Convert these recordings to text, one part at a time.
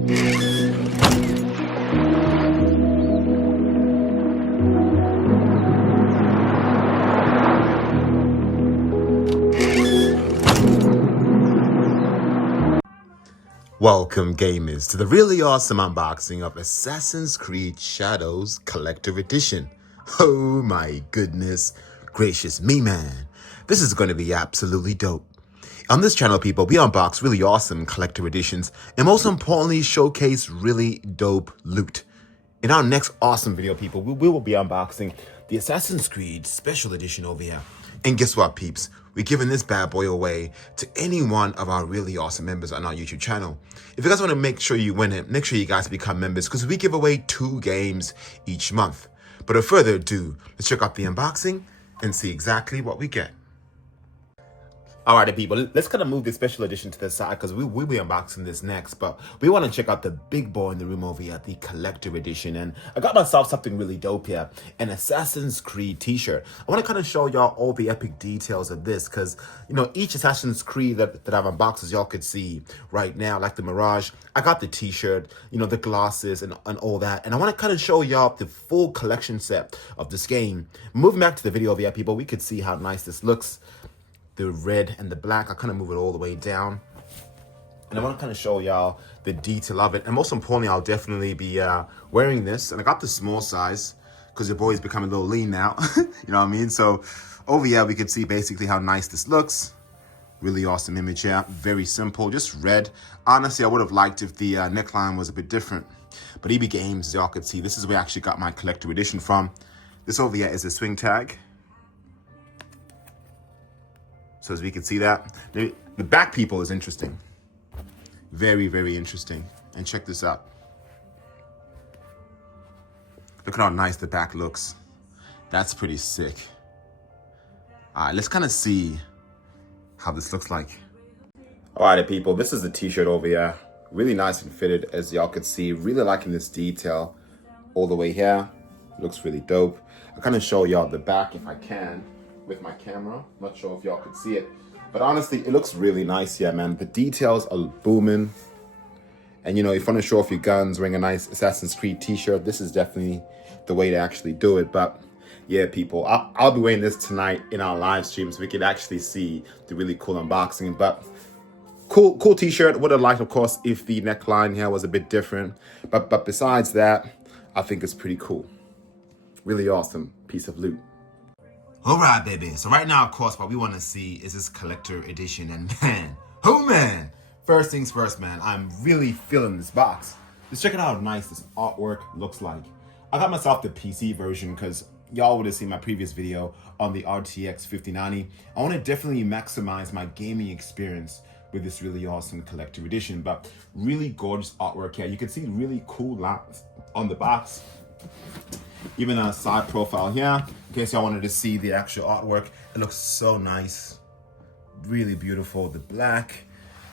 Welcome gamers to the really awesome unboxing of Assassin's Creed Shadows Collector Edition. Oh my goodness gracious me, man. This is going to be absolutely dope. On this channel, people, we unbox really awesome collector editions and most importantly showcase really dope loot. In our next awesome video, people, we will be unboxing the Assassin's Creed Special Edition over here. And guess what, peeps? We're giving this bad boy away to any one of our really awesome members on our YouTube channel. If you guys want to make sure you win it, make sure you guys become members because we give away 2 games each month. But without further ado, let's check out the unboxing and see exactly what we get. Alrighty, people, let's kind of move the special edition to the side because we'll be unboxing this next, but we want to check out the big boy in the room over here, the collector edition. And I got myself something really dope here, an Assassin's Creed t-shirt. I want to kind of show y'all all the epic details of this because, you know, each Assassin's Creed that I've unboxed, as y'all could see right now, like the Mirage, I got the t-shirt, you know, the glasses and all that. And I want to kind of show y'all the full collection set of this game. Moving back to the video over here, people, we could see how nice this looks. The red and the black, I kind of move it all the way down. And I want to kind of show y'all the detail of it. And most importantly, I'll definitely be wearing this. And I got the small size because your boy's becoming a little lean now. You know what I mean? So over here, we can see basically how nice this looks. Really awesome image here. Very simple, just red. Honestly, I would have liked if the neckline was a bit different. But EB Games, as y'all could see, this is where I actually got my collector edition from. This over here is a swing tag. So as we can see that, the back, people, is interesting. Very, very interesting. And check this out. Look at how nice the back looks. That's pretty sick. All right, let's kind of see how this looks like. All right, people, this is the t-shirt over here. Really nice and fitted, as y'all could see. Really liking this detail all the way here. Looks really dope. I'll kind of show y'all the back if I can with my camera. Not sure if y'all could see it, but honestly, it looks really nice here, man. The details are booming. And you know, if you want to show off your guns wearing a nice Assassin's Creed t-shirt, this is definitely the way to actually do it. But yeah, people, I'll be wearing this tonight in our live stream so we can actually see the really cool unboxing. But cool t-shirt. Would have liked, of course, if the neckline here was a bit different. But besides that, I think it's pretty cool. Really awesome piece of loot. All right, baby. So right now, of course, what we want to see is this collector edition. And man, oh man, first things first, man, I'm really feeling this box. Let's check out how nice this artwork looks like. I got myself the PC version because y'all would have seen my previous video on the RTX 5090. I want to definitely maximize my gaming experience with this really awesome collector edition. But really gorgeous artwork here. You can see really cool lines on the box. Even a side profile here, in case y'all wanted to see the actual artwork. It looks so nice, really beautiful. The black,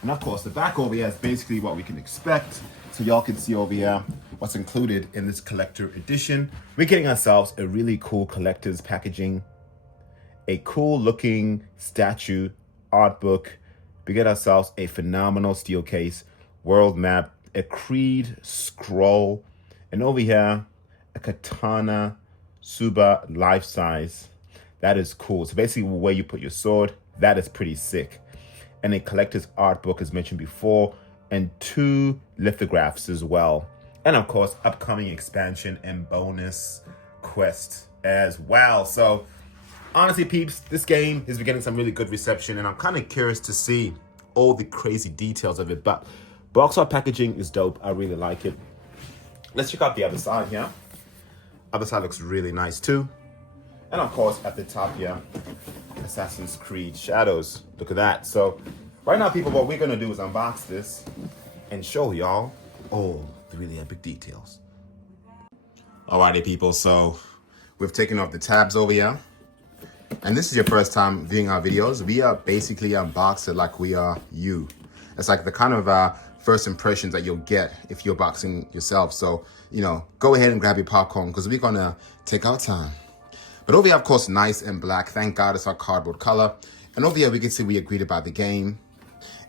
and of course the back over here is basically what we can expect. So y'all can see over here what's included in this collector edition. We're getting ourselves a really cool collector's packaging, a cool looking statue art book. We get ourselves a phenomenal steel case, world map, a Creed scroll, and over here a Katana tsuba life size. That is cool. So basically where you put your sword, that is pretty sick. And a collector's art book, as mentioned before, and 2 lithographs as well. And of course, upcoming expansion and bonus quest as well. So honestly, peeps, this game is getting some really good reception, and I'm kind of curious to see all the crazy details of it. But box art packaging is dope. I really like it. Let's check out the other side here. Other side looks really nice too. And of course, at the top here, Assassin's Creed Shadows. Look at that. So right now, people, what we're gonna do is unbox this and show y'all all the really epic details. Alrighty, people, so we've taken off the tabs over here. And this is your first time viewing our videos. We are basically unboxed it like we are you. It's like the kind of first impressions that you'll get if you're boxing yourself. So, you know, go ahead and grab your popcorn because we're gonna take our time. But over here, of course, nice and black. Thank God it's our cardboard color. And over here, we can see we agreed about the game.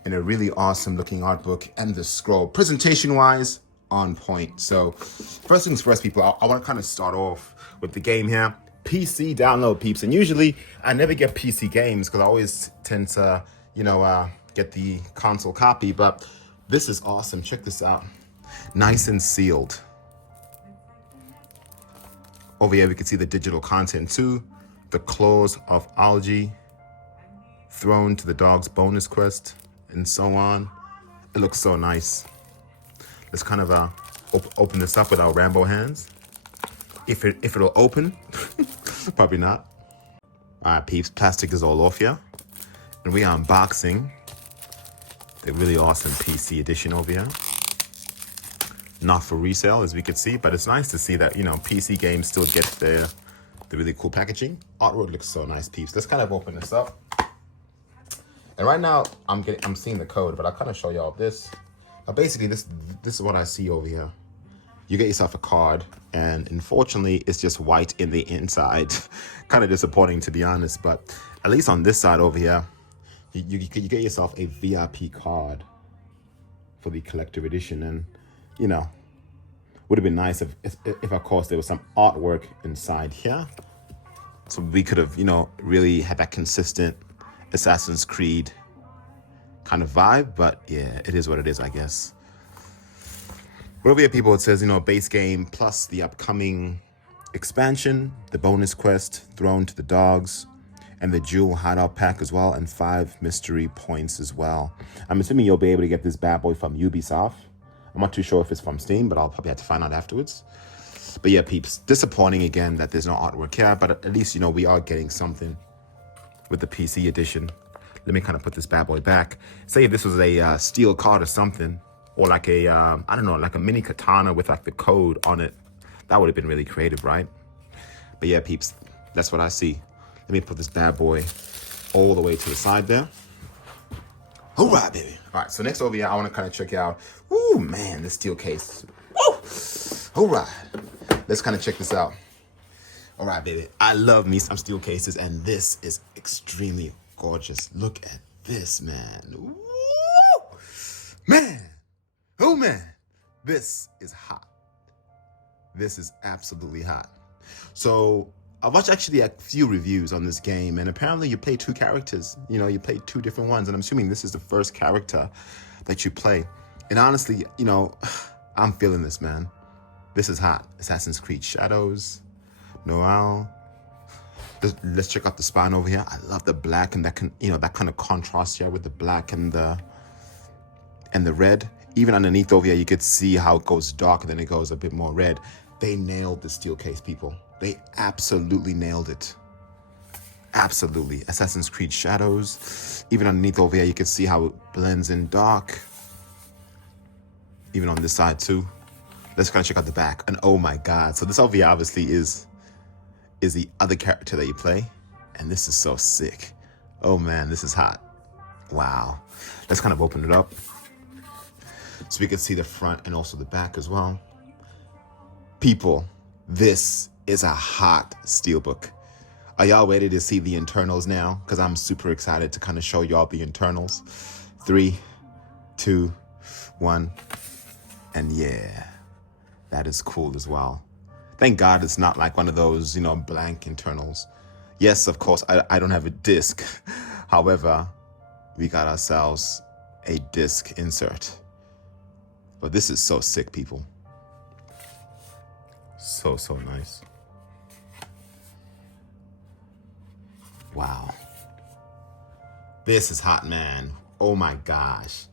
in a really awesome looking art book, and the scroll, presentation wise, on point. So first things first, people, I want to kind of start off with the game here. PC download, peeps. And usually I never get PC games because I always tend to, get the console copy, but this is awesome. Check this out. Nice and sealed. Over here we can see the digital content too. The claws of algae thrown to the dog's bonus quest, and so on. It looks so nice. Let's kind of open this up with our Rambo hands. If it'll open, probably not. All right, peeps, plastic is all off here. And we are unboxing the really awesome PC edition over here. Not for resale, as we can see, but it's nice to see that, PC games still get the really cool packaging. Artwork looks so nice, peeps. Let's kind of open this up. And right now, I'm seeing the code, but I'll kind of show y'all this. Basically, this is what I see over here. You get yourself a card, and unfortunately, it's just white in the inside. Kind of disappointing, to be honest, but at least on this side over here, you get yourself a VIP card for the collector edition. And, would have been nice if of course, there was some artwork inside here. So we could have, really had that consistent Assassin's Creed kind of vibe, but yeah, it is what it is, I guess. But over here, people, it says, base game plus the upcoming expansion, the bonus quest thrown to the dogs, and the jewel hideout pack as well, and 5 mystery points as well. I'm assuming you'll be able to get this bad boy from Ubisoft. I'm not too sure if it's from Steam, but I'll probably have to find out afterwards. But yeah, peeps, disappointing again that there's no artwork here, but at least, we are getting something with the PC edition. Let me kind of put this bad boy back. Say if this was a steel card or something, or like a, I don't know, like a mini katana with like the code on it. That would have been really creative, right? But yeah, peeps, that's what I see. Let me put this bad boy all the way to the side there. All right, baby. All right, so next over here, I want to kind of check out, ooh, man, this steel case. Woo! All right, let's kind of check this out. All right, baby, I love me some steel cases, and this is extremely gorgeous. Look at this, man. Woo! Man, oh man, this is hot. This is absolutely hot. So I watched actually a few reviews on this game, and apparently you play 2 characters. You play 2 different ones, and I'm assuming this is the first character that you play. And honestly, I'm feeling this, man. This is hot. Assassin's Creed Shadows, Noel. Let's check out the spine over here. I love the black and that kind of contrast here with the black and the red. Even underneath over here, you could see how it goes dark and then it goes a bit more red. They nailed the steel case, people. They absolutely nailed it. Absolutely. Assassin's Creed Shadows. Even underneath over here, you can see how it blends in dark. Even on this side too. Let's kind of check out the back. And oh my God. So this over here obviously is the other character that you play. And this is so sick. Oh man, this is hot. Wow. Let's kind of open it up so we can see the front and also the back as well. People, this is a hot SteelBook. Are y'all ready to see the internals now? Because I'm super excited to kind of show y'all the internals. 3, 2, 1. And yeah, that is cool as well. Thank God it's not like one of those, blank internals. Yes, of course, I don't have a disc. However, we got ourselves a disc insert. But this is so sick, people. So nice. Wow. This is hot, man. Oh my gosh.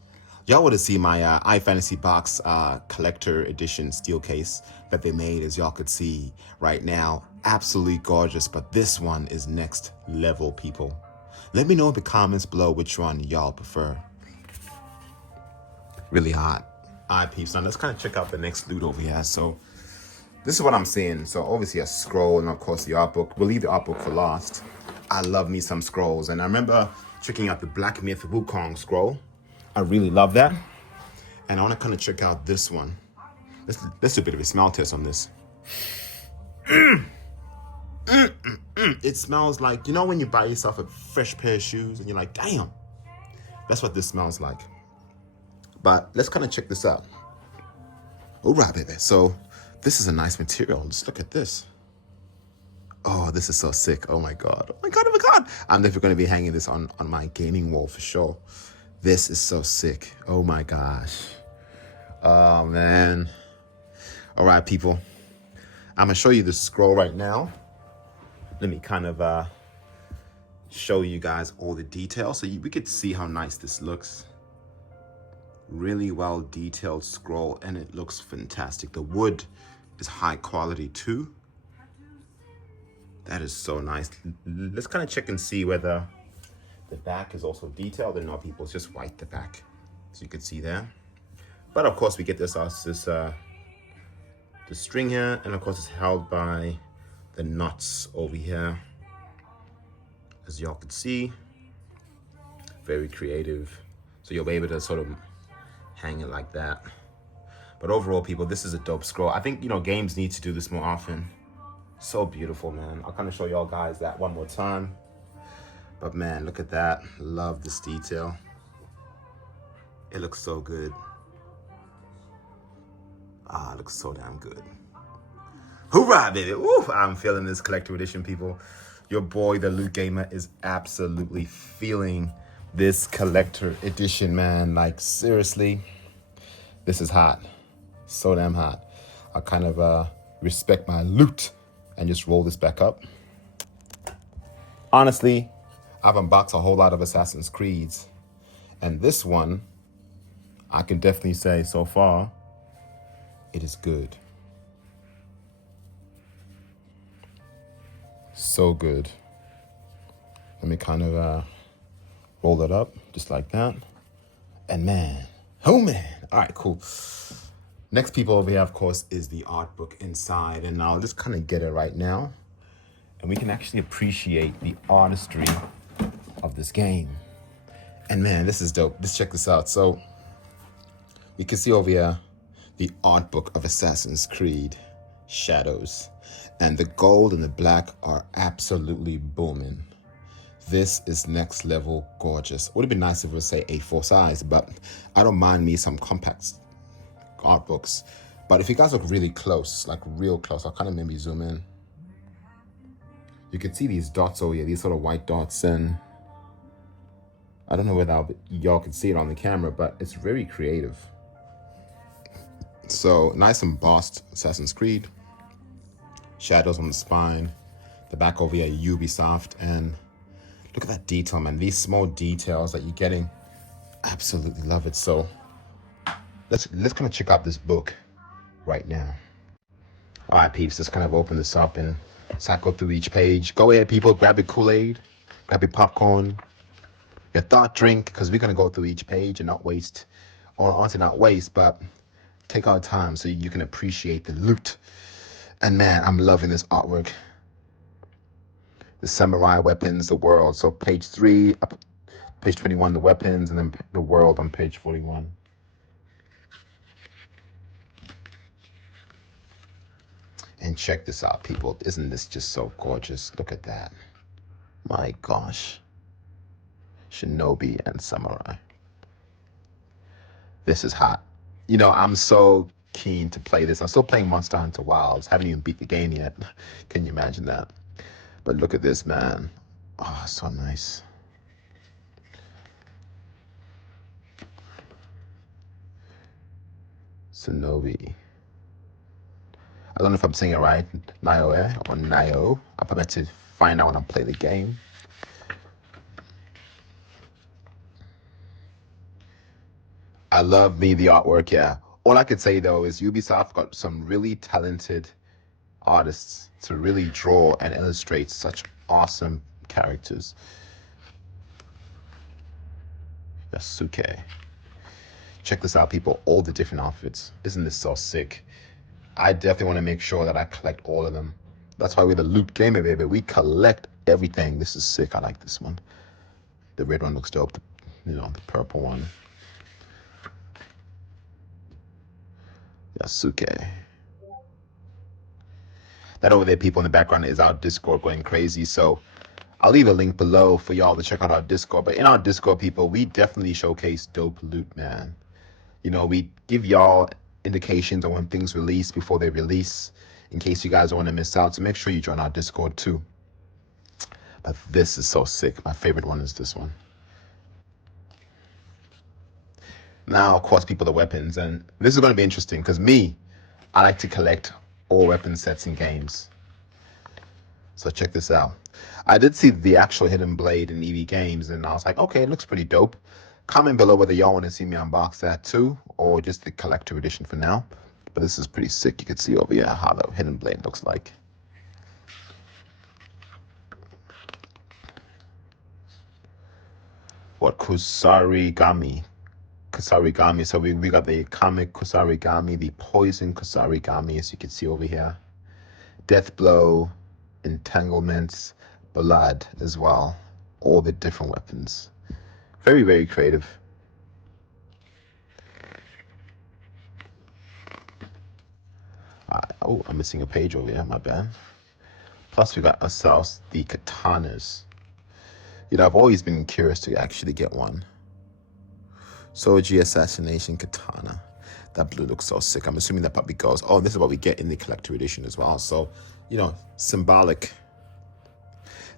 Y'all would have seen my iFantasy Box collector edition steel case that they made, as y'all could see right now. Absolutely gorgeous, but this one is next level, people. Let me know in the comments below which one y'all prefer. Really hot. All right, peeps. Now let's kind of check out the next loot over here. So this is what I'm seeing. So obviously a scroll and of course the art book. We'll leave the art book for last. I love me some scrolls. And I remember checking out the Black Myth Wukong scroll. I really love that. And I want to kind of check out this one. Let's do a bit of a smell test on this. It smells like, when you buy yourself a fresh pair of shoes and you're like, damn, That's what this smells like. But let's kind of check this out. All right, baby. So this is a nice material. Just look at this. Oh, this is so sick. Oh my God. Oh my God. Oh my God. I'm definitely going to be hanging this on my gaming wall for sure. This is so sick. Oh my gosh. Oh man. All right, people. I'm going to show you the scroll right now. Let me kind of show you guys all the details so we could see how nice this looks. Really well detailed scroll, and it looks fantastic. The wood is high quality too. That is so nice. Let's kind of check and see whether the back is also detailed or not, people. It's just white, the back. So you can see there. But of course we get this the string here, and of course it's held by the knots over here. As y'all can see, very creative. So you'll be able to sort of hang it like that. But overall, people, this is a dope scroll. I think, games need to do this more often. So beautiful, man. I'll kind of show y'all guys that one more time. But man, look at that. Love this detail. It looks so good. Ah, it looks so damn good. Hoorah, baby. Woo! I'm feeling this collector edition, people. Your boy, the Loot Gamer, is absolutely feeling this collector edition, man. Like, seriously, this is hot. So damn hot. I'll kind of respect my loot and just roll this back up. Honestly, I've unboxed a whole lot of Assassin's Creeds, and this one, I can definitely say so far, it is good. So good. Let me kind of roll it up just like that. And man, oh man. All right, cool. Next people over here, of course, is the art book inside. And I'll just kind of get it right now. And we can actually appreciate the artistry of this game. And man, this is dope. Let's check this out. So you can see over here the art book of Assassin's Creed Shadows. And the gold and the black are absolutely booming. This is next level gorgeous. Would have been nice if it was, say, A4 size, but I don't mind me some compact art books. But if you guys look really close, like real close, I'll kind of maybe zoom in. You can see these dots over here, these sort of white dots, and I don't know whether y'all can see it on the camera, but it's very creative. So nice embossed Assassin's Creed. Shadows on the spine. The back over here, Ubisoft, and look at that detail, man. These small details that you're getting, absolutely love it. So let's kind of check out this book right now. All right, peeps, let's kind of open this up and cycle through each page. Go ahead, people, grab your Kool-Aid, grab your popcorn, your thought drink, because we're gonna go through each page and not waste, or honestly not waste, but take our time so you can appreciate the loot. And man, I'm loving this artwork. The samurai weapons, the world. So page 3, page 21, the weapons, and then the world on page 41. And check this out, people. Isn't this just so gorgeous? Look at that. My gosh. Shinobi and samurai. This is hot. I'm so keen to play this. I'm still playing Monster Hunter Wilds. Haven't even beat the game yet. Can you imagine that? But look at this, man. Oh, so nice. Shinobi. I don't know if I'm saying it right. Naoe or Naoe. I'm about to find out when I play the game. I love the artwork, yeah. All I could say though is Ubisoft got some really talented artists to really draw and illustrate such awesome characters. Yasuke. Check this out, people. All the different outfits. Isn't this so sick? I definitely want to make sure that I collect all of them. That's why we're the Loot Gamer, baby. We collect everything. This is sick. I like this one. The red one looks dope. The purple one. Yasuke. That over there, people in the background, is our Discord going crazy. So I'll leave a link below for y'all to check out our Discord. But in our Discord, people, we definitely showcase dope loot, man. You know, we give y'all indications on when things release before they release, in case you guys don't want to miss out. So make sure you join our Discord too. But this is so sick. My favorite one is this one. Now, of course, people, the weapons. And this is going to be interesting because I like to collect all weapon sets in games. So check this out. I did see the actual hidden blade in EV games, and I was like, okay, it looks pretty dope. Comment below whether y'all want to see me unbox that too, or just the collector edition for now. But this is pretty sick. You can see over here how the hidden blade looks like. What Kusarigami? Kusarigami. So we got the comic Kusarigami, the poison Kusarigami, as you can see over here. Death blow, entanglements, blood as well. All the different weapons. Very, very creative. Oh, I'm missing a page over here, my bad. Plus we got ourselves the katanas. You know, I've always been curious to actually get one. Soji Assassination Katana. That blue looks so sick. I'm assuming that probably goes. Oh, this is what we get in the collector edition as well. So, you know, symbolic.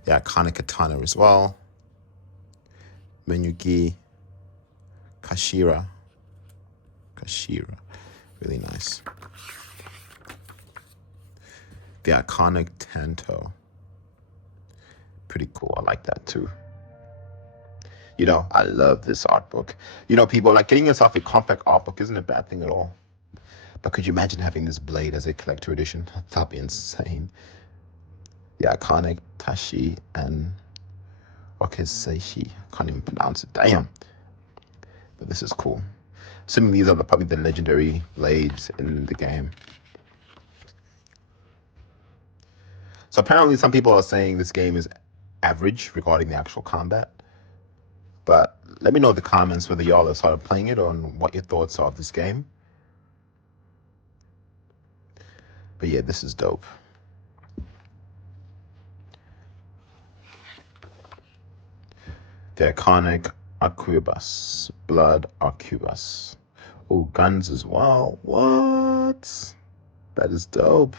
The iconic katana as well. Menyugi. Kashira. Really nice. The iconic Tanto. Pretty cool. I like that too. You know, I love this art book. You know, people, like, getting yourself a compact art book isn't a bad thing at all. But could you imagine having this blade as a collector edition? That'd be insane. The iconic Tashi and Okeseishi. Can't even pronounce it. Damn. But this is cool. Assuming these are probably the legendary blades in the game. So apparently some people are saying this game is average regarding the actual combat. But let me know in the comments whether y'all have started playing it or what your thoughts are of this game. But yeah, this is dope. The iconic Arquebus, Blood Arquebus. Oh, guns as well. What? That is dope.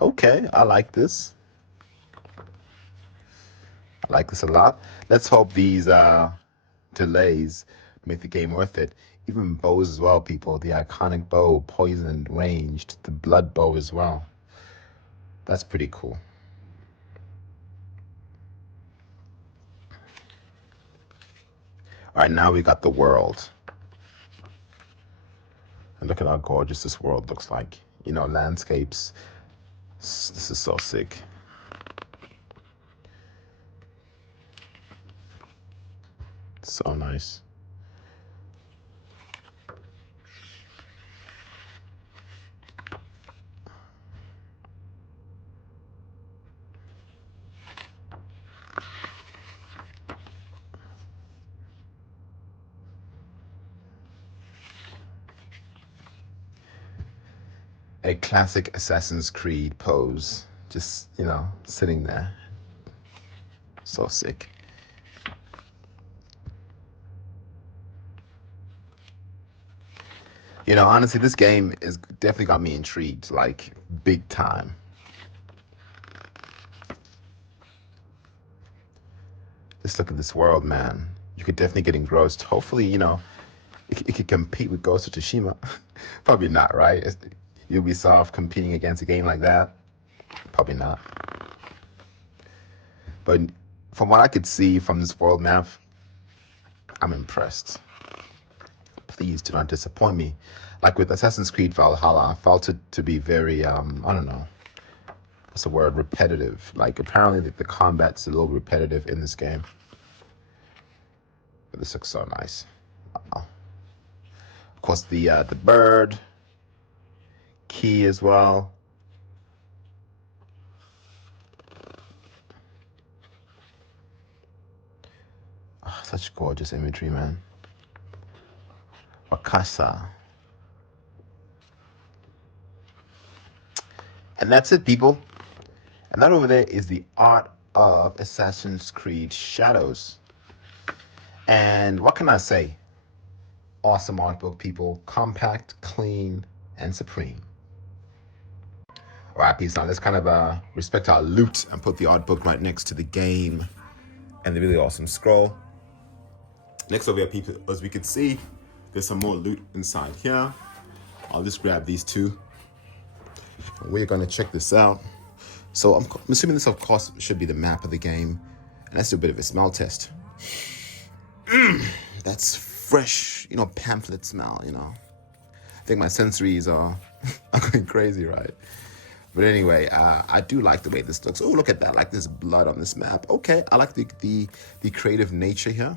Okay, I like this. I like this a lot. Let's hope these delays make the game worth it. Even bows as well, people. The iconic bow, poisoned, ranged, the blood bow as well. That's pretty cool. All right, now we got the world. And look at how gorgeous this world looks like. You know, landscapes. This is so sick. So nice. A classic Assassin's Creed pose. Just, you know, sitting there. So sick. You know, honestly, this game is definitely got me intrigued, like, big time. Just look at this world, man. You could definitely get engrossed. Hopefully, you know, it could compete with Ghost of Tsushima. Probably not, right? Ubisoft competing against a game like that? Probably not. But from what I could see from this world map, I'm impressed. Please do not disappoint me. Like with Assassin's Creed Valhalla, I felt it to be very, I don't know, what's the word, repetitive. Like apparently the combat's a little repetitive in this game. But this looks so nice. Of course, the bird, key as well. Oh, such gorgeous imagery, man. Wakasa. And that's it, people. And that over there is the art of Assassin's Creed Shadows. And what can I say? Awesome art book, people. Compact, clean, and supreme. All right, peace out. Let's kind of respect our loot and put the art book right next to the game and the really awesome scroll. Next over here, people, as we can see, there's some more loot inside here. I'll just grab these two. We're gonna check this out. So I'm assuming this, of course, should be the map of the game. And let's do a bit of a smell test. That's fresh, pamphlet smell, I think my sensories are going crazy, right? But anyway, I do like the way this looks. Oh, look at that, like there's blood on this map. Okay, I like the creative nature here.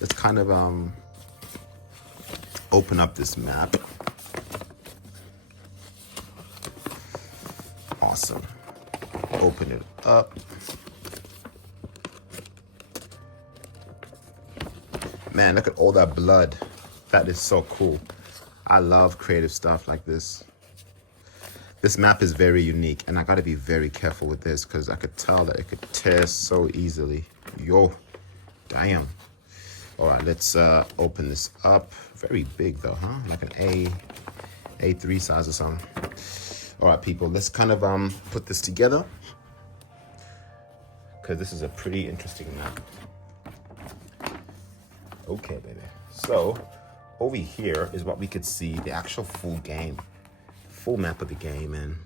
Let's kind of open up this map. Awesome. Open it up. Man, look at all that blood. That is so cool. I love creative stuff like this. This map is very unique, and I gotta be very careful with this because I could tell that it could tear so easily. Yo, damn. All right, let's open this up. Very big though, huh? Like an A3 size or something. All right, people, let's kind of put this together because this is a pretty interesting map. Okay, baby. So over here is what we could see, the actual full game, full map of the game, and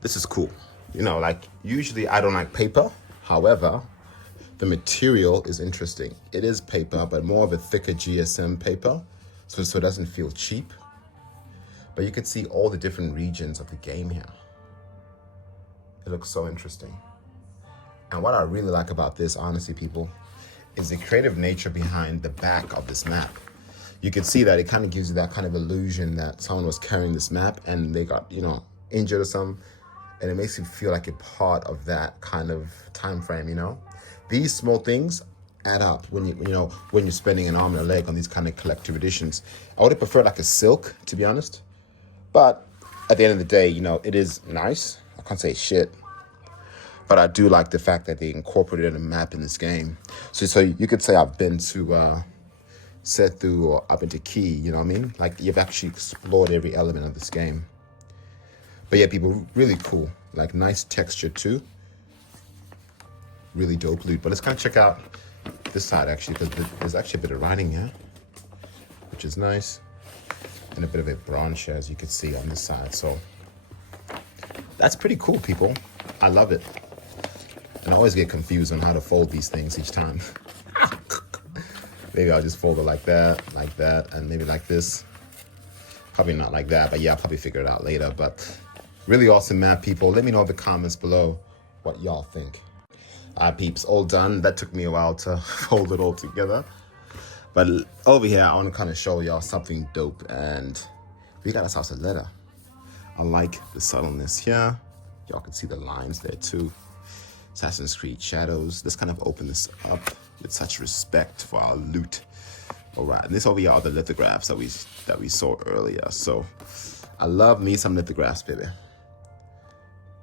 this is cool. Like usually I don't like paper. However, the material is interesting. It is paper, but more of a thicker GSM paper, so it doesn't feel cheap. But you can see all the different regions of the game here. It looks so interesting. And what I really like about this, honestly, people, is the creative nature behind the back of this map. You can see that it kind of gives you that kind of illusion that someone was carrying this map and they got, injured or something. And it makes you feel like a part of that kind of time frame, These small things add up when you're spending an arm and a leg on these kind of collector editions. I would have preferred like a silk, to be honest. But at the end of the day, it is nice. I can't say shit. But I do like the fact that they incorporated a map in this game. So you could say I've been to Sethu or I've been to Key, you know what I mean? Like you've actually explored every element of this game. But yeah, people, really cool. Like nice texture too. Really dope loot. But let's kind of check out this side actually, because there's actually a bit of writing here, which is nice. And a bit of a bronze share, as you can see on this side. So that's pretty cool, people. I love it. And I always get confused on how to fold these things each time. Maybe I'll just fold it like that, and maybe like this. Probably not like that, but yeah, I'll probably figure it out later. But really awesome map, people. Let me know in the comments below what y'all think. All right, peeps, all done. That took me a while to fold it all together. But over here, I want to kind of show y'all something dope. And we got ourselves a letter. I like the subtleness here. Y'all can see the lines there too. Assassin's Creed Shadows. Let's kind of open this up with such respect for our loot. All right, and this over here are the lithographs that we saw earlier. So I love me some lithographs, baby.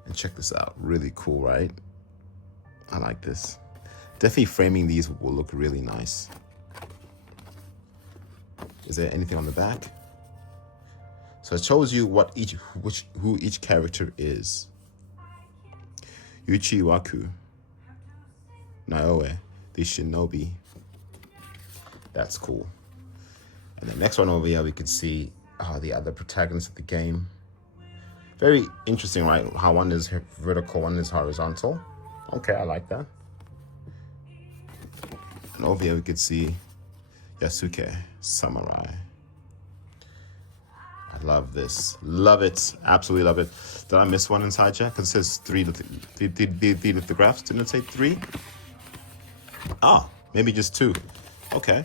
And check this out, really cool, right? I like this. Definitely framing these will look really nice. Is there anything on the back? So it shows you who each character is. Uchiwaku, Naoe, the shinobi. That's cool. And the next one over here, we can see the other protagonists of the game. Very interesting, right? How one is vertical, one is horizontal. Okay, I like that. And over here, we can see Yasuke, samurai. I love this. Love it. Absolutely love it. Did I miss one inside here? Because it says three lithographs. Didn't it say 3? Oh, maybe just 2. Okay.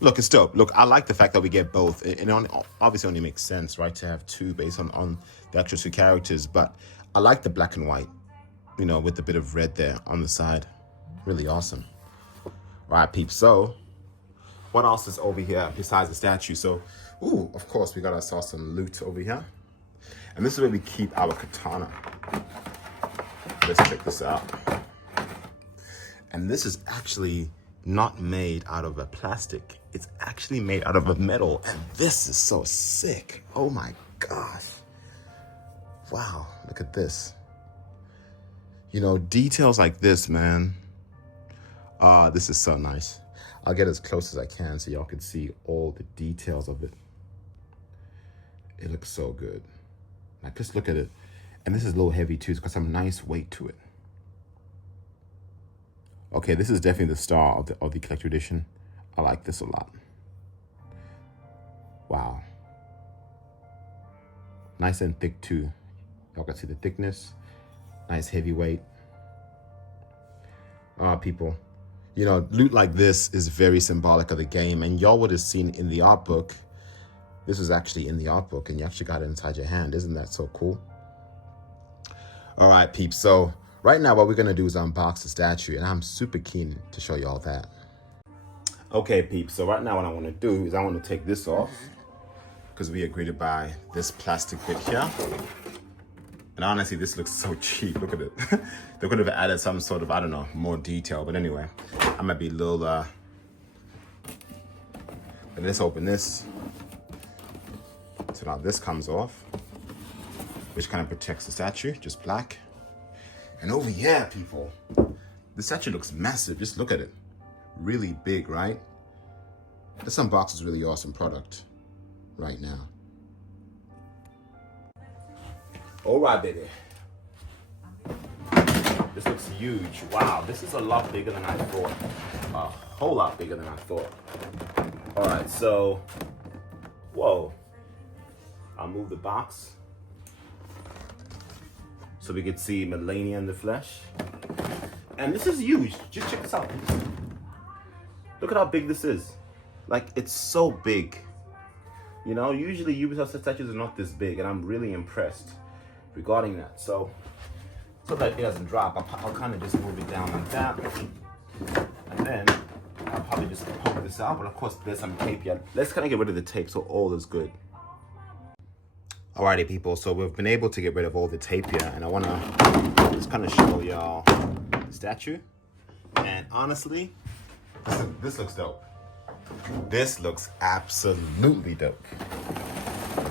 Look, it's dope. Look, I like the fact that we get both. It obviously only makes sense, right, to have 2 based on the actual 2 characters. But I like the black and white, with a bit of red there on the side. Really awesome. All right, peeps. So what else is over here besides the statue? So, of course, we got some loot over here. And this is where we keep our katana. let's check this out. And this is actually not made out of a plastic. It's actually made out of a metal. And this is so sick. Oh my gosh. Wow, look at this. You know, details like this, man. This is so nice. I'll get as close as I can so y'all can see all the details of it. It looks so good. Like, just look at it. And this is a little heavy too. It's got some nice weight to it. Okay, this is definitely the star of the collector edition. I like this a lot. Wow. Nice and thick too. Y'all can see the thickness. Nice heavy weight. People, you know, loot like this is very symbolic of the game, and y'all would have seen in the art book. This was actually in the art book, and you actually got it inside your hand. Isn't that so cool? All right, peeps. So right now what we're gonna do is unbox the statue, and I'm super keen to show y'all that. Okay, peeps. So right now what I wanna do is I wanna take this off because we agreed to buy this plastic bit here. And honestly, this looks so cheap. Look at it. They could have added some sort of, I don't know, more detail. But anyway, I might be a little, let's open this. So now this comes off, which kind of protects the statue, just black. And over here, people, the statue looks massive. Just look at it. Really big, right? This unbox is really awesome product right now. All right, baby. This looks huge. Wow, this is a lot bigger than I thought. A whole lot bigger than I thought. All right, so, whoa. I'll move the box so we can see Melania in the flesh. And this is huge. Just check this out. Look at how big this is. Like, it's so big. You know, usually Ubisoft statues are not this big, and I'm really impressed regarding that. So that it doesn't drop, I'll kind of just move it down like that. And then I'll probably just poke this out, but of course there's some tape here. Let's kind of get rid of the tape so all is good. Alrighty, people, so we've been able to get rid of all the tape here, and I want to just kind of show y'all the statue. And honestly, this looks dope. This looks absolutely dope.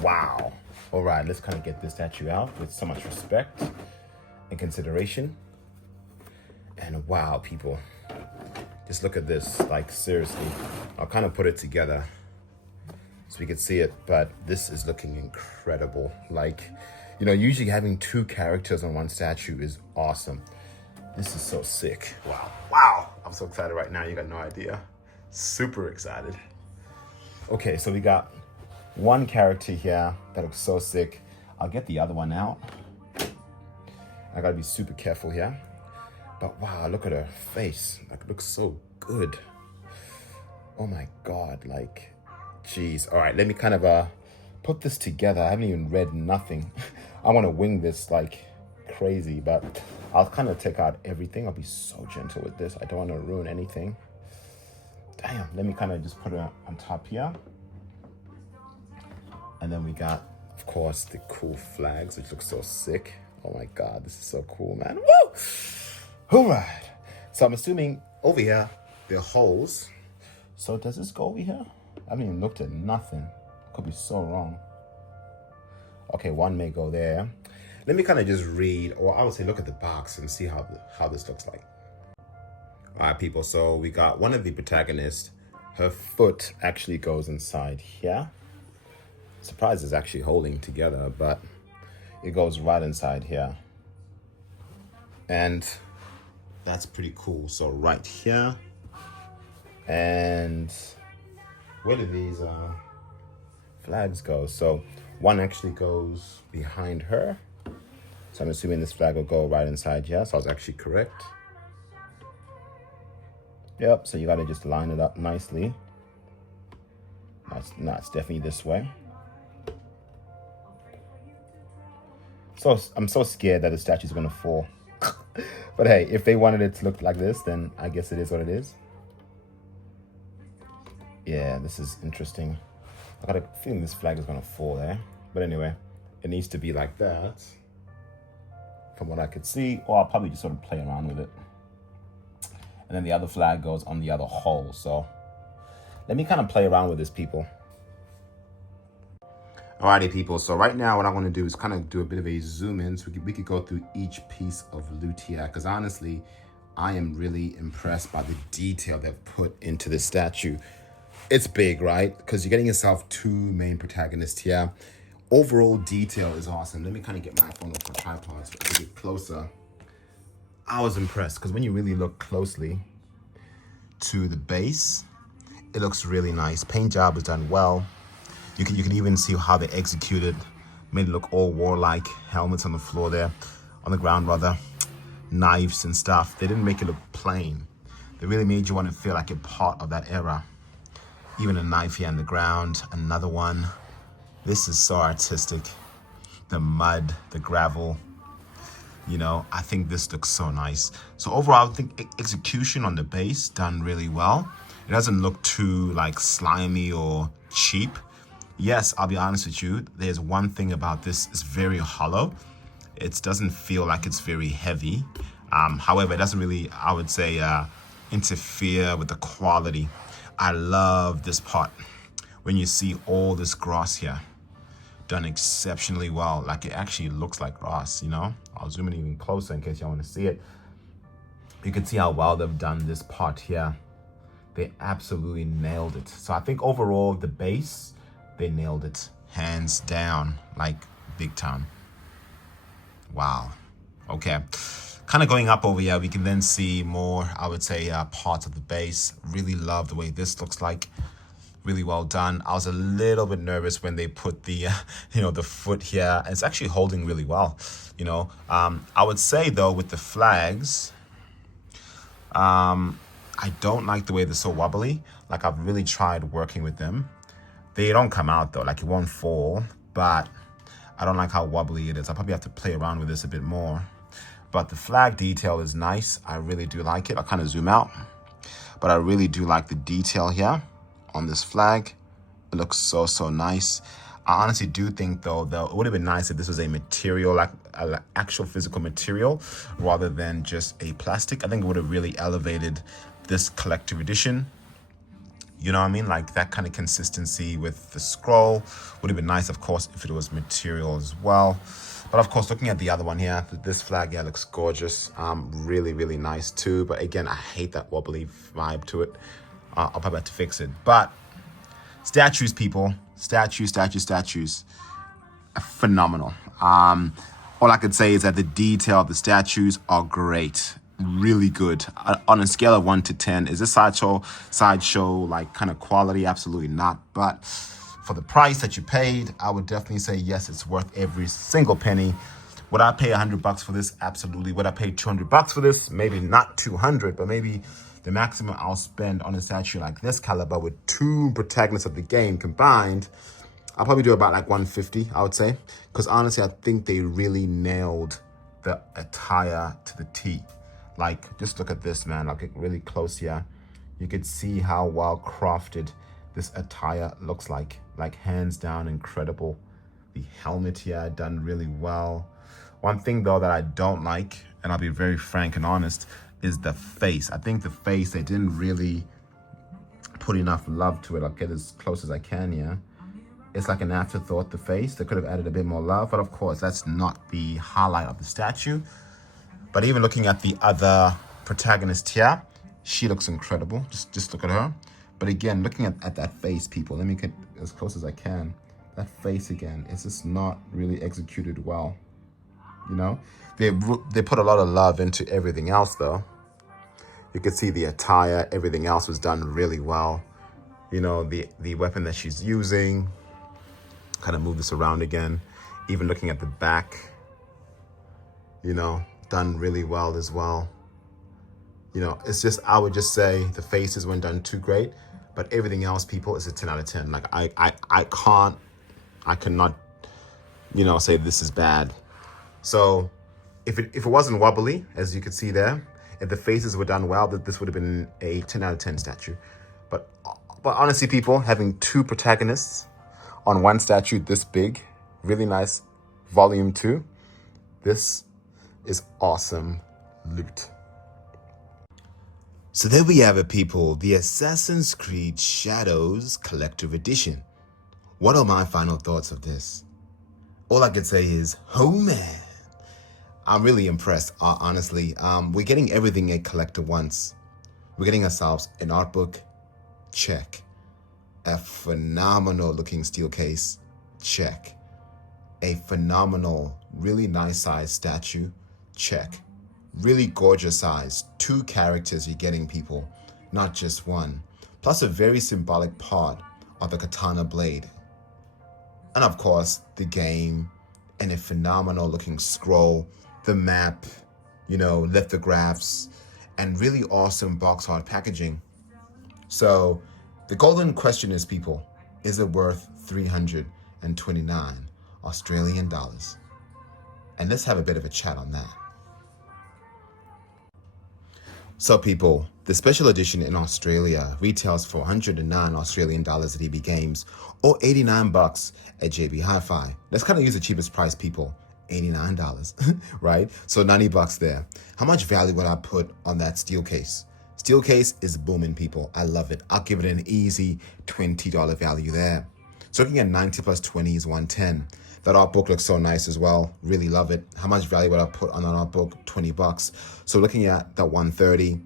Wow. All right, let's kind of get this statue out with so much respect and consideration. And wow, people, just look at this. Like, seriously, I'll kind of put it together so we can see it, but this is looking incredible. Like, you know, usually having two characters on one statue is awesome. This is so sick. Wow. Wow. I'm so excited right now. You got no idea. Super excited. Okay, so we got one character here that looks so sick. I'll get the other one out. I gotta be super careful here. But wow, look at her face. Like, it looks so good. Oh my God, like, jeez. All right, let me kind of put this together. I haven't even read nothing. I want to wing this like crazy, but I'll kind of take out everything. I'll be so gentle with this. I don't want to ruin anything. Damn, let me kind of just put it on top here. And then we got, of course, the cool flags, which look so sick. Oh my God, this is so cool, man. Woo! All right. So I'm assuming over here, there are holes. So does this go over here? I haven't even looked at nothing. Could be so wrong. Okay, one may go there. Let me kind of just read, or I would say look at the box and see how this looks like. All right, people, so we got one of the protagonists. Her foot actually goes inside here. Surprised it's actually holding together, but it goes right inside here. And that's pretty cool. So right here. And where do these flags go? So one actually goes behind her. So I'm assuming this flag will go right inside here. So I was actually correct. Yep, so you gotta just line it up nicely. No, it's definitely this way. So I'm so scared that the statue's gonna fall. But hey, if they wanted it to look like this, then I guess it is what it is. Yeah, this is interesting. I got a feeling this flag is gonna fall there. But anyway, it needs to be like that. from what I could see, or I'll probably just sort of play around with it. And then the other flag goes on the other hole. So let me kind of play around with this, people. Alrighty, people. So right now what I want to do is kind of do a bit of a zoom in so we could go through each piece of loot here. Because honestly, I am really impressed by the detail they've put into this statue. It's big, right? Because you're getting yourself two main protagonists here. Overall detail is awesome. Let me kind of get my phone up on tripod so I can get closer. I was impressed because when you really look closely to the base, it looks really nice. Paint job was done well. You can even see how they executed, made it look all warlike. Helmets on the floor there, on the ground rather, knives and stuff. They didn't make it look plain. They really made you want to feel like you're part of that era. Even a knife here on the ground, another one. This is so artistic. The mud, the gravel, you know, I think this looks so nice. So overall, I think execution on the base done really well. It doesn't look too like slimy or cheap. Yes, I'll be honest with you. There's one thing about this, it's very hollow. It doesn't feel like it's very heavy. However, it doesn't really, I would say, interfere with the quality. I love this part. When you see all this grass here, done exceptionally well. Like it actually looks like grass, you know? I'll zoom in even closer in case y'all want to see it. You can see how well they've done this part here. They absolutely nailed it. So I think overall, the base, they nailed it. Hands down, like big time. Wow. Okay. Kind of going up over here, we can then see more, I would say, parts of the base. Really love the way this looks like. Really well done. I was a little bit nervous when they put the, the foot here. It's actually holding really well, you know. I would say, though, with the flags, I don't like the way they're so wobbly. Like, I've really tried working with them. They don't come out, though. Like, it won't fall, but I don't like how wobbly it is. I'll probably have to play around with this a bit more. But the flag detail is nice. I really do like it. I'll kind of zoom out. But I really do like the detail here on this flag. It looks so, so nice. I honestly do think, though, it would have been nice if this was a material, like an actual physical material, rather than just a plastic. I think it would have really elevated this collector edition. You know what I mean? Like that kind of consistency with the scroll would have been nice, of course, if it was material as well. But of course, looking at the other one here, this flag here looks gorgeous. Really, really nice too. But again, I hate that wobbly vibe to it. I'll probably have to fix it. But statues, people, statues. Phenomenal. All I could say is that the detail of the statues are great. Really good. On a scale of 1 to 10, is this sideshow like kind of quality? Absolutely not. But for the price that you paid, I would definitely say yes, it's worth every single penny. Would I pay $100 for this? Absolutely. Would I pay $200 for this? Maybe not 200, but maybe the maximum I'll spend on a statue like this caliber with two protagonists of the game combined, I'll probably do about like 150, I would say. Because honestly, I think they really nailed the attire to the T. Like, just look at this, man. I'll get really close here. You could see how well crafted this attire looks like. Like, hands down, incredible. The helmet here done really well. One thing, though, that I don't like, and I'll be very frank and honest, is the face. I think the face, they didn't really put enough love to it. I'll get as close as I can here. It's like an afterthought, the face. They could have added a bit more love, but of course, that's not the highlight of the statue. But even looking at the other protagonist here, she looks incredible. Just look at her. But again, looking at that face, people, let me get as close as I can. That face again, it's just not really executed well. You know, they put a lot of love into everything else, though. You can see the attire, everything else was done really well. You know, the weapon that she's using. Kind of move this around again. Even looking at the back, you know, done really well as well. You know, it's just, I would just say the faces weren't done too great, but everything else, people, is a 10 out of 10. Like, I cannot, you know, say this is bad. So if it wasn't wobbly, as you could see there, if the faces were done well, this would have been a 10 out of 10 statue. But honestly, people, having two protagonists on one statue this big, really nice, volume 2, this is awesome loot. So there we have it, people. The Assassin's Creed Shadows Collector's Edition. What are my final thoughts of this? All I can say is, oh man, I'm really impressed, honestly. We're getting everything a collector wants. We're getting ourselves an art book, check. A phenomenal looking steel case, check. A phenomenal, really nice size statue, check. Really gorgeous size, 2 characters you're getting, people, not just one. Plus a very symbolic part of the Katana blade. And of course, the game, and a phenomenal looking scroll, the map, lithographs, and really awesome box art packaging. So the golden question is, people, is it worth 329 Australian dollars? And let's have a bit of a chat on that. So people, the special edition in Australia retails for 109 Australian dollars at EB Games, or 89 bucks at JB Hi-Fi. Let's kind of use the cheapest price, people, $89, right? So 90 bucks there. How much value would I put on that steel case? Steel case is booming, people. I love it. I'll give it an easy $20 value there. So looking at 90 plus 20 is 110. That art book looks so nice as well. Really love it. How much value would I put on that art book? 20 bucks. So looking at that 130.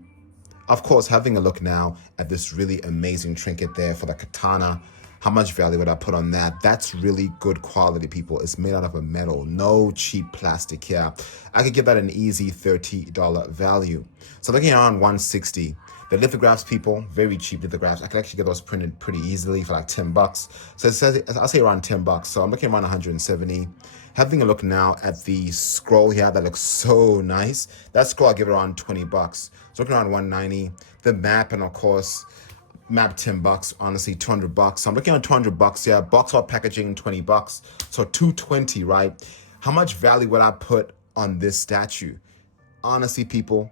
Of course, having a look now at this really amazing trinket there for the Katana. How much value would I put on that? That's really good quality, people. It's made out of a metal, no cheap plastic here. I could give that an easy $30 value. So looking around 160. The lithographs, people, very cheap lithographs. I could actually get those printed pretty easily for like 10 bucks. So it says, I'll say around 10 bucks. So I'm looking around 170. Having a look now at the scroll here, that looks so nice. That scroll, I'll give it around 20 bucks. So looking around 190. The map, and of course, map 10 bucks, honestly, 200 bucks. So I'm looking at 200 bucks here. Box art packaging, 20 bucks. So 220, right? How much value would I put on this statue? Honestly, people,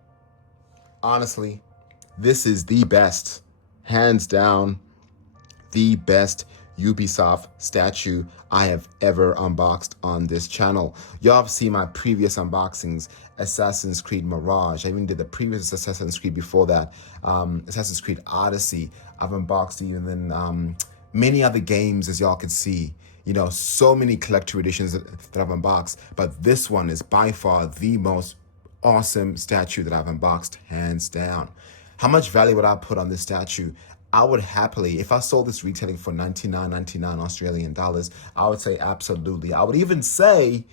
honestly, this is the best, hands down, the best Ubisoft statue I have ever unboxed on this channel. Y'all have seen my previous unboxings, Assassin's Creed Mirage. I even did the previous Assassin's Creed before that, Assassin's Creed Odyssey. I've unboxed even many other games, as y'all can see. So many collector editions that I've unboxed, but this one is by far the most awesome statue that I've unboxed, hands down. How much value would I put on this statue? I would happily, if I sold this retailing for 99.99 Australian dollars, I would say absolutely. I would even say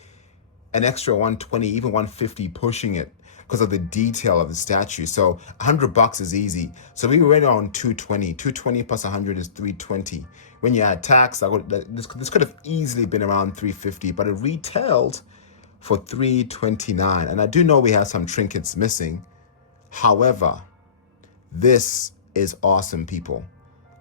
an extra 120, even 150 pushing it because of the detail of the statue. So 100 bucks is easy. So we were right on 220. 220 plus 100 is 320. When you add tax, this could have easily been around 350, but it retailed for 329. And I do know we have some trinkets missing. However, this is awesome, people.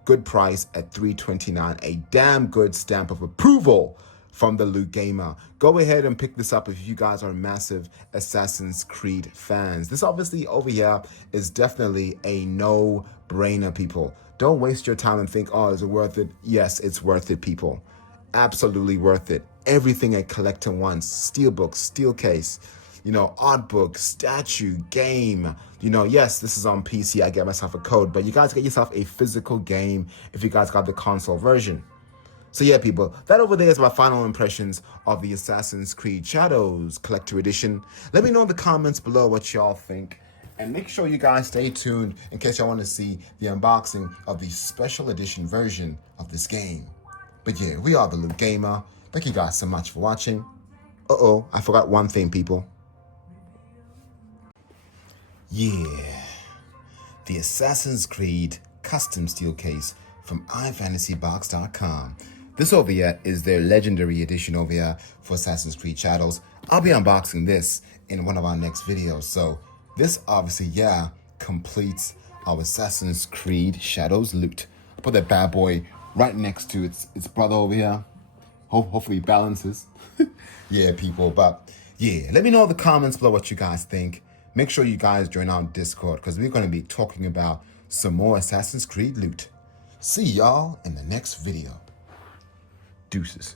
Good price at $329. A damn good stamp of approval from the Loot Gamer. Go ahead and pick this up if you guys are massive Assassin's Creed fans. This obviously over here is definitely a no-brainer, people. Don't waste your time and think, oh, is it worth it? Yes, it's worth it, people. Absolutely worth it. Everything a collector wants. SteelBook, steel case, art book, statue, game. Yes, this is on PC. I get myself a code, but you guys get yourself a physical game if you guys got the console version. So yeah, people, that over there is my final impressions of the Assassin's Creed Shadows Collector Edition. Let me know in the comments below what y'all think. And make sure you guys stay tuned in case y'all want to see the unboxing of the special edition version of this game. But yeah, we are the Loot Gamer. Thank you guys so much for watching. Uh-oh, I forgot one thing, people. Yeah, the Assassin's Creed custom steel case from iFantasyBox.com. This over here is their legendary edition over here for Assassin's Creed Shadows. I'll be unboxing this in one of our next videos. So this obviously, yeah, completes our Assassin's Creed Shadows loot. I'll put that bad boy right next to its brother over here. Hopefully it balances. Yeah, people, but yeah, let me know in the comments below what you guys think. Make sure you guys join our Discord because we're going to be talking about some more Assassin's Creed loot. See y'all in the next video. Deuces.